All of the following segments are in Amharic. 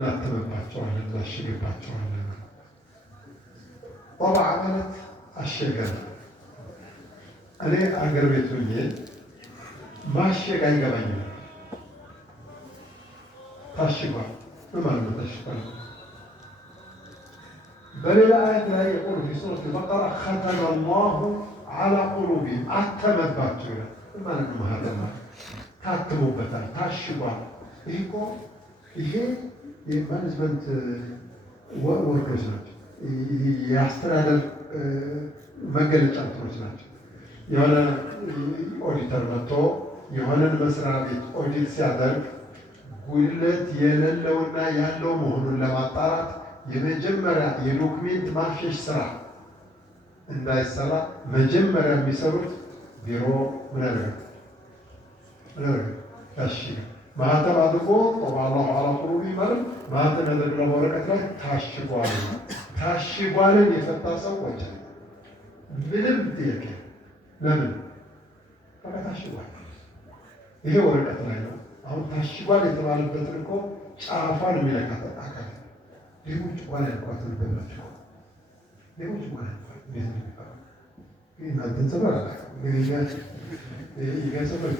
እናተምባቸዋለን እናሽግባቸዋለን። ጠበዓ ማለት አሸገ ነው። እኔ አገር ቤት ሆኜ ማሸግ አይገባኝም። ታሽጓል በማለት ነው ታሽጓል። በሌላ አያት ላይ የቁል ፊ ሱረት አልበቀራ ኸተመ አላሁ ዐላ ቁሉቢሂም አተመባቸው ይላል። ማለት ነው ሀተማ ታትሞበታል፣ ታሽጓል። ይሄ እኮ ይሄ የማኔጅመንት ወርዶች ናቸው፣ የአስተዳደር መገለጫ እንትኖች ናቸው። የሆነ ኦዲተር መጥቶ የሆነን መስሪያ ቤት ኦዲት ሲያደርግ ጉድለት የሌለውና ያለው መሆኑን ለማጣራት የመጀመሪያ የዶክሜንት ማሸሽ ስራ እንዳይሰራ መጀመሪያ የሚሰሩት ቢሮ ምን ያደርጋል? ያሽጋል። ማህተም አድርጎ ጠበዐ አላሁ ዐላ ቁሉቢሂም ማለት ማህተም ያደረግነው ወረቀት ላይ ታሽጓል። ታሽጓልን የፈታ ሰው ወንጀል ምንም ጥያቄ ለምን በቃ ታሽጓል። ይሄ ወረቀት ላይ ነው። አሁን ታሽጓል የተባለበትን እኮ ጫፏን የሚነካት አካል ሌሎች ጓላ ያልኳት ልበላቸው ሌሎች ጓላ ያልኳት እንዴት ነው የሚባለው? እናንተን ሰበር አላ ይገሰበር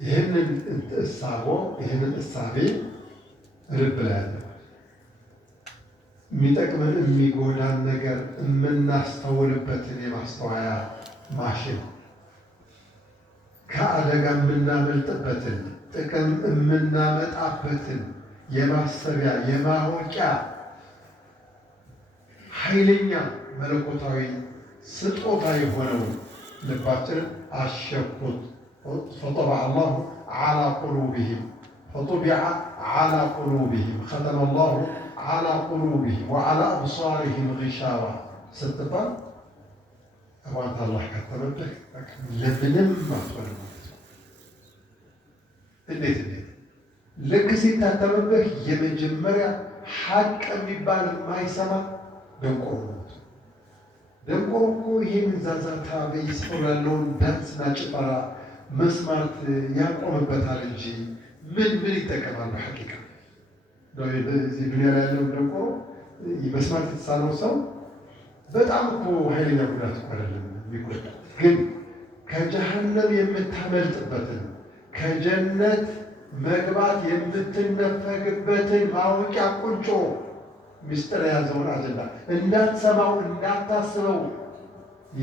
ይህንን እሳቤ ልብ ላይ ያለ የሚጠቅመን የሚጎዳን ነገር የምናስተውልበትን የማስተዋያ ማሽን ከአደጋ የምናመልጥበትን ጥቅም የምናመጣበትን የማሰቢያ የማወቂያ ኃይለኛ መለኮታዊ ስጦታ የሆነው ልባችንን አሸኩት። ፈጠበዐ አላሁ ዐላ ቁሉቢሂም ፈጡቢዐ ዐላ ቁሉቢሂም ኸተመ አላሁ ዐላ ቁሉቢሂም ወዐላ አብሳሪሂም ጊሻዋ ስትባል አዋንት አላህ ካተመብህ ለምንም አትሆንም ማለት ነው። እንዴት ልክ ሲታተምብህ የመጀመሪያ ሐቅ የሚባል የማይሰማ ደንቆሮ ነው። ደንቆሮ እኮ ይሄንን ዛዛታ በየስፍራው ያለውን ዳንስና ጭፈራ መስማት ያቆምበታል እንጂ ምን ይጠቀማል? በሐቂቃ በዚህ ዱንያ ላይ ያለውን ደንቆሮ መስማት የተሳነው ሰው በጣም እኮ ኃይለኛ ጉዳት እኮ አይደለም የሚጎዳ፣ ግን ከጀሃነም የምታመልጥበትን ከጀነት መግባት የምትነፈግበትን ማወቂያ ቁንጮ ምስጢር የያዘውን አጀንዳ እንዳትሰማው እንዳታስበው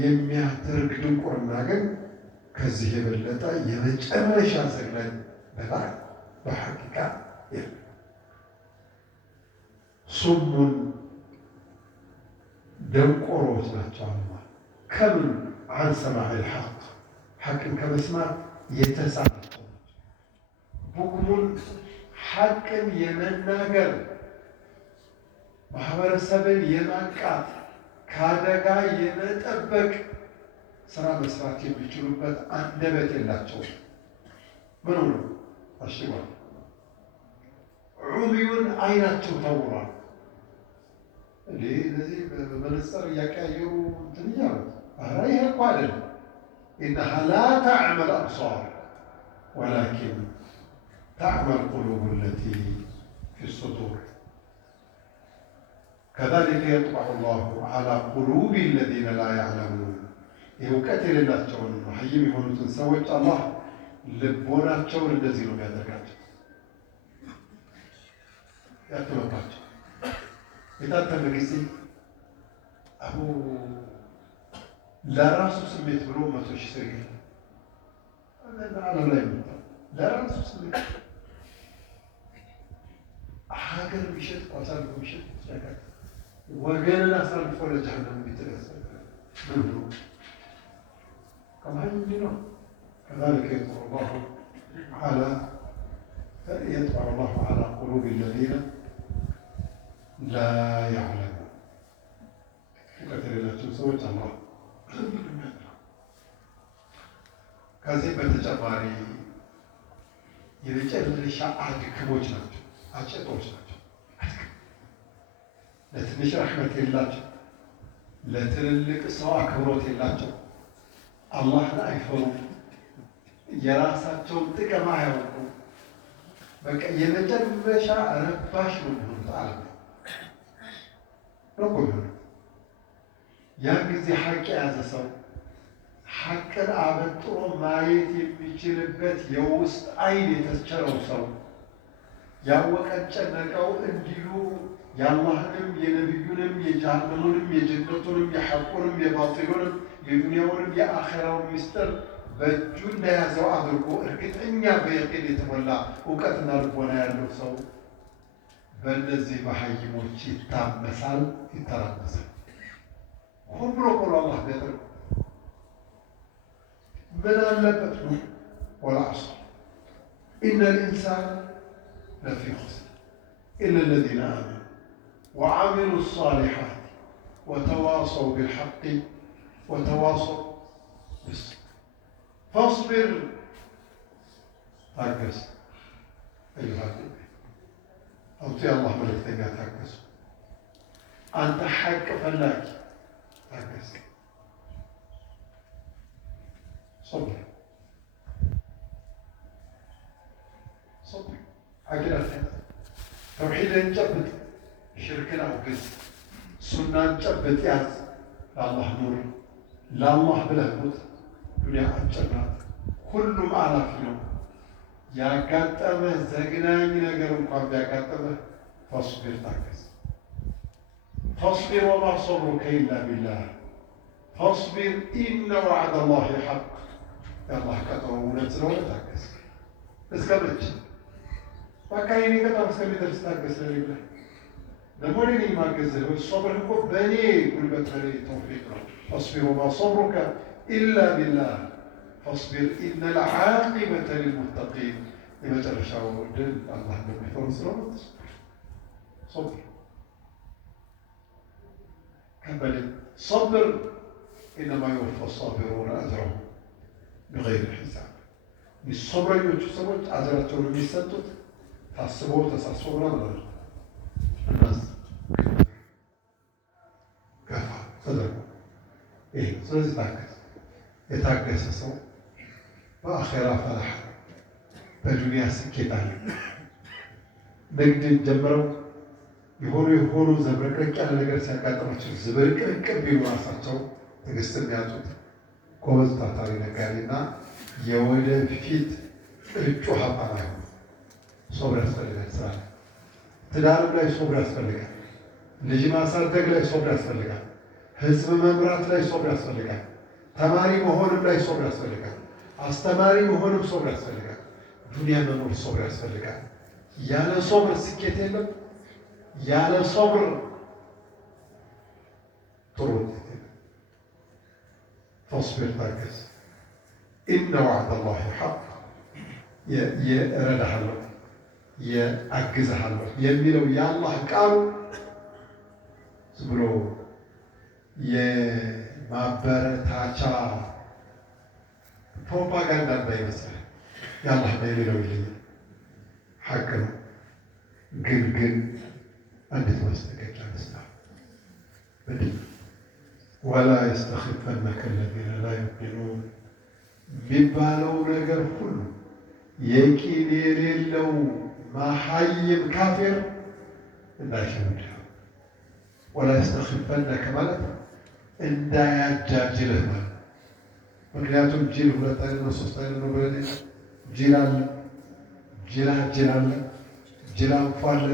የሚያደርግ ድንቁርና ግን ከዚህ የበለጠ የመጨረሻ ዘግናኝ በላይ በሐቂቃ የለም። ሱሙን ደንቆሮች ናቸው አሉ። ከምን አን ሰማዕል ሐቅ ሐቅን ከመስማት የተሳናቸው ቡክሙን ሐቅን የመናገር ማህበረሰብን የማንቃት ከአደጋ የመጠበቅ ስራ መስራት የሚችሉበት አንደበት የላቸውም። ምን ሆነ? አሽጓል። ዑሚዩን አይናቸው ታውሯል። እነዚህ በመነጽር እያቀያየሩ እንትን እያሉት ይሄ እኮ አይደለም። ኢነሃ ላ ተዕመል አብሳር ወላኪን ተዕመል ቁሉቡ ለቲ ፊ ሱዱር ከዛሊከ የጥበዑ ላሁ ዐላ ቁሉቢ ለዚነ ላ ያዕለሙን። እውቀት የሌላቸውን መሀይም የሆኑትን ሰዎች አላህ ልቦናቸውን እንደዚህ ነው የሚያደርጋቸው፣ ያትመባቸው። የታተመ ጊዜ አሁ ለራሱ ስሜት ብሎ 100,000 ሰው ይገኛል ዓለም ላይ መጣ። ለራሱ ስሜት ሀገር ቢሸጥ አሳልፎ ቢሸጥ ይችላል። ወገንን አሳልፎ ለጀሃነም ቢጥለስ ምን ነው ከማን ነው? ከذلك يطبع الله على قلوب الذين لا يعلمون። እውቀት የሌላቸው ሰዎች አላህ ከዚህ በተጨማሪ የመጨረሻ አድክሞች ናቸው፣ አጨጦች ናቸው። ለትንሽ ረሕመት የላቸው፣ ለትልልቅ ሰው አክብሮት የላቸው፣ አላህን አይፈሩም። የራሳቸውን ጥቅም አያውቁ። በቃ የመጨረሻ ረባሽ ነው የሚሆኑት ዓለም ነው የሚሆኑት። ያን ጊዜ ሐቅ የያዘ ሰው ሐቅን አበጥሮ ማየት የሚችልበት የውስጥ ዓይን የተቸረው ሰው ያወቀን ጨነቀው እንዲሉ የአላህንም የነቢዩንም የጀሃነሙንም የጀነቱንም የሐቁንም የባጢሉንም የዱንያውንም የአኼራውን ምስጢር በእጁ እንደያዘው አድርጎ እርግጠኛ በየቂን የተሞላ እውቀትና ልቦና ያለው ሰው በእነዚህ መሀይሞች ይታመሳል፣ ይተራመሳል። ሆን ብሎ ቆሎ አላህ ቢያደርግ ምን አለበት ነው? ወልዐስር ኢነል ኢንሳነ ለፊ ኹስር ኢላ ለዚነ አመኑ ወዐሚሉ ሷሊሓት ወተዋሰው ቢልሐቅ ወተዋሰው ቢስብር ፈስቢር ታገስ። አውጡ የአላህ መልእክተኛ ታገሱ። አንተ ሐቅ ፈላጊ ታገስ። صبر عقل توحيد نجبد شركنا وقز سنة نجبد ياز لله نور لله بلهبوت دنيا أجرات كلهم أعرف له يا كاتبه زغناني ነገር እንኳን ቢያጋጥመህ فاصبر ታገስ فاصبر وما صبرك إلا بالله فاصبر إن وعد الله حق የአላህ ቀጠሮ እውነት ስለሆነ ታገስ። እስከ መቼ? በቃ የኔ ቀጠሮ እስከሚደርስ ታገስ። ለሌለ ደግሞ እኔ ማገዝህ ሶብር እኮ በእኔ ጉልበት በእኔ ተውፊቅ ነው። ፈስቢር ወማ ሰብሩከ ኢላ ቢላህ ፈስቢር ኢነል ዓቂበተ ሊልሙተቂን የመጨረሻው ድል አላህ እንደሚፈሩ ስለሆነ ሶብር ከበል صبر إنما يوفى الصابرون أجرهم بغير حساب بالصبرኞቹ ሰዎች አጀራቸውን የሚሰጡት ታስበው ተሳስበው ነው ማለት ነው። እናስ ገፋ ተደርጎ ይሄ ስለዚህ ታገስ። የታገሰ ሰው በአኼራ ፈላህ በዱንያ ስኬት አለ። ንግድ ጀምረው የሆኑ ዘብረቅረቅ ያለ ነገር ሲያጋጥማቸው ዝብርቅርቅ ቢሉ ራሳቸው ትዕግስት የሚያጡት ጎበዝ ታታሪ ነጋዴና የወደፊት እጩ ሀብታም አይሆኑ። ሶብር ያስፈልጋል። ስራ ትዳርም ላይ ሶብር ያስፈልጋል። ልጅ ማሳደግ ላይ ሶብር ያስፈልጋል። ህዝብ መምራት ላይ ሶብር ያስፈልጋል። ተማሪ መሆንም ላይ ሶብር ያስፈልጋል። አስተማሪ መሆንም ሶብር ያስፈልጋል። ዱንያ መኖር ሶብር ያስፈልጋል። ያለ ሶብር ስኬት የለም። ያለ ሶብር ጥሩ ፈስቢር ታገስ። ኢነ ወዕደላሂ ሐቅ እረዳሃለሁ አግዝሃለሁ የሚለው የአላህ ቃሉ ዝም ብሎ የማበረታቻ ፕሮፓጋንዳ እንዳይመስል የአላህ የሚለው ይለያል። ሐቅ ነው። ግን አንዲት ማስጠንቀቂያ መስላል ምንድን ነው? ወላ የስተኺፈነከ አለዚነ ላ ዩቂኑን የሚባለው ነገር ሁሉ የቂን የሌለው መሀይም ካፊር እንዳይሸውድህ። ወላ የስተኺፈነከ ማለት እንዳያጃጅልህ ማለት። ምክንያቱም ጅል ሁለት አይነት ነው ሶስት አይነት ነው ብለን ጅል አለ፣ ጅል አለ፣ ጅል አንፎ አለ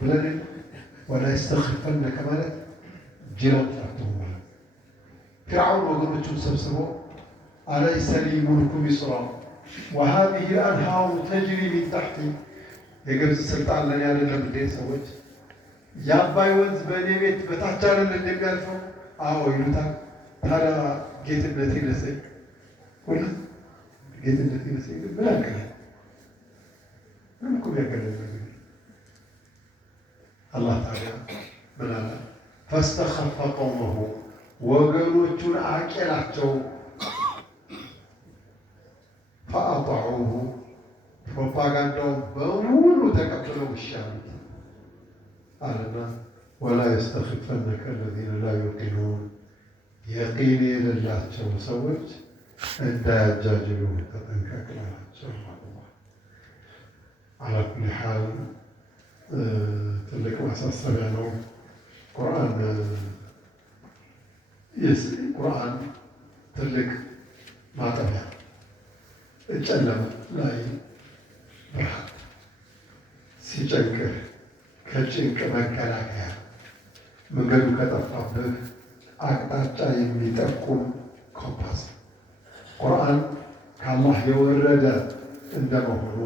ብለን ወላ የስተኺፈነከ ማለት ጅል አንፎ ማለት። ፊርዓውን ወገኖቹን ሰብስቦ አለይሰ ሊ ሙልኩ ሚስራ ወሃዚሂ አልአንሃሩ ተጅሪ ሚን ተሕቲ የግብፅ ስልጣን ለኔ አይደለም እንዴ? ሰዎች የአባይ ወንዝ በእኔ ቤት በታች አይደል እንደሚያልፈው? አዎ ይሉታል። ታዲያ ጌትነት ይነሰኝ ሁሉ ጌትነት ይነሰኝ ምን ያገናኛል? ምንም እኮ ያገናኛል ነገር አላህ ታዲያ ምን አለ? ፈስተኸፈ ቀውመሁ ወገኖቹን አቄላቸው ፈአጠዑሁ ፕሮፓጋንዳውን በሙሉ ተቀብለው እሺ አሉት አለና ወላ የስተኺፈነከ አለዚነ ላ ዩቂኑን የቂን የሌላቸው ሰዎች እንዳያጃጅሉ ተጠንቀቅ ናቸው። አላኩል ሐል ትልቅ ማሳሰቢያ ነው። ቁርአን ትልቅ ማጠቢያ፣ ጨለማ ላይ ብርሃን፣ ሲጨንቅህ ከጭንቅ መከላከያ፣ መንገዱ ከጠፋብህ አቅጣጫ የሚጠቁም ኮምፓስ። ቁርአን ከአላህ የወረደ እንደመሆኑ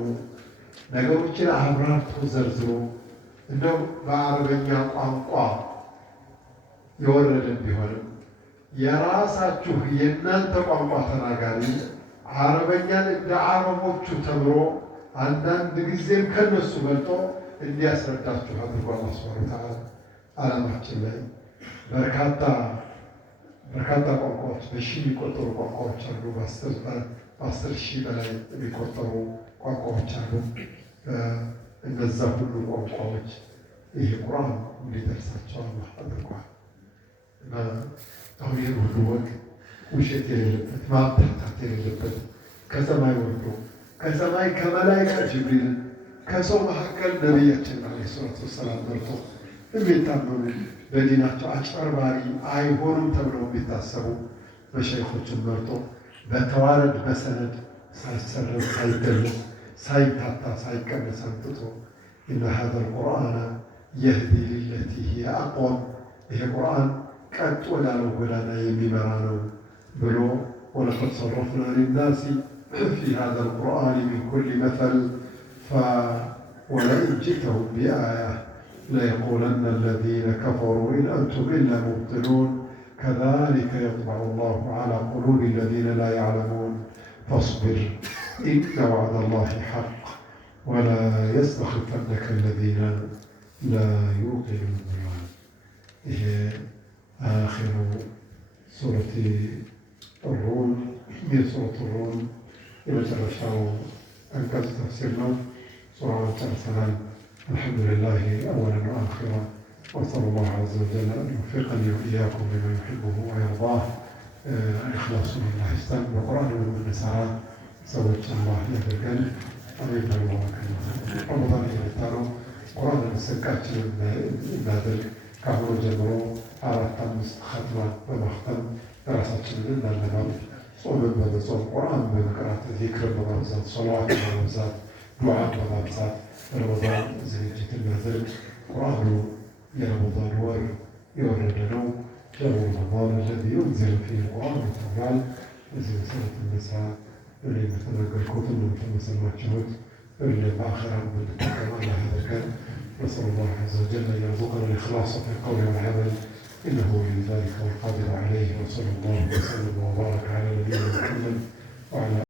ነገሮችን አብራርቶ ዘርዝሮ እንደው በአረበኛ ቋንቋ የወረደ ቢሆንም የራሳችሁ የእናንተ ቋንቋ ተናጋሪ አረበኛን እንደ አረቦቹ ተምሮ አንዳንድ ጊዜም ከነሱ በልጦ እንዲያስረዳችሁ አድርጎ አላህ ሱብሓነሁ ወተዓላ ዓለማችን ላይ በርካታ ቋንቋዎች፣ በሺህ የሚቆጠሩ ቋንቋዎች አሉ። በ10 ሺህ በላይ የሚቆጠሩ ቋንቋዎች አሉ። እነዛ ሁሉ ቋንቋዎች ይህ ቁርአን እንዲደርሳቸው አላህ አድርጓል። እና አሁን ይህን ሁሉ ወግ ውሸት የሌለበት ማምታታት የሌለበት ከሰማይ ወርዶ ከሰማይ ከመላእክት ጅብሪል ከሰው መካከል ነቢያችን ዓለይሂ ሰላቱ ወሰላም መርጦ የሚታመኑ በዲናቸው አጭበርባሪ አይሆኑም ተብለው የሚታሰቡ መሸይኾችን መርጦ በተዋረድ በሰነድ ሳይሰረዝ ሳይደለስ ሳይታታ ሳይቀነስ አምጥቶ ኢነ ሀዘል ቁርአነ የህዲ ሊለቲ ሂየ አቅወም፣ ይሄ ቁርአን ቀጥ ወዳለው ጎዳና የሚመራ ነው ብሎ ወለቀድ ሰረፍና ሊናሲ ፊ ሀዘል ቁርአን ሚን ኩሊ መተል ወለኢን ጅእተሁም ቢአያ ለየቁለነ አለዚነ ከፈሩ ኢን አንቱም ኢላ ሙብጢሉን ከዛሊከ የጥበዑ ላሁ ዐላ ቁሉቢ አለዚነ ላ ያዕለሙን ፈስቢር ኢነ ወዕደ ላሂ ሐቅ ወላ የስተኽፈነከ አለዚነ ላ ዩቂኑን። ይሄ አኺሩ ሱረቲ ሩም የሱረቱ ሩም የመጨረሻው አንቀጽ ተፍሲር ነው። ሱራውን ጨርሰናል። አልሐምዱሊላህ አወለን ወአኺራ ወሰለ ላሁ ዐዘ ወጀል አን ዩወፊቀኒ ወኢያኩም ሊማ ዩሒቡሁ ወየርዳህ። ኢኽላሱን አላህ ይስጠን። በቁርአን የምንሰራ ሰዎች አላህ ያደርገን። አሜን በሉ። ረመዳን እየመጣ ነው። ቁርአንን ስንቃችንን እናድርግ። ከአሁኑ ጀምሮ 4-5 ኸትማ በማኽተም ራሳችንን እናለማል። ጾምን በመጾም ቁርአን በመቅራት ዚክርን በማብዛት ሰለዋትን በማብዛት ዱዓን በማብዛት ረመዳን ዝግጅት እናድርግ። ቁርአኑ የረመዳን ወር የወረደ ነው። ሸህሩ ረመዳን አለዚ ኡንዚለ ፊሂ ቁርአን ተብሏል። በዚህ መሰረት እንስራ። እኔ እንደተናገርኩት እንደምትሰማችሁት በአኺራ የምንጠቀም አላህ ያደርገን። نسأل الله عز وجل أن يرزقنا الإخلاص في القول والعمل إنه ولي ذلك والقادر عليه. وصلى الله وسلم وبارك على نبينا محمد وعلى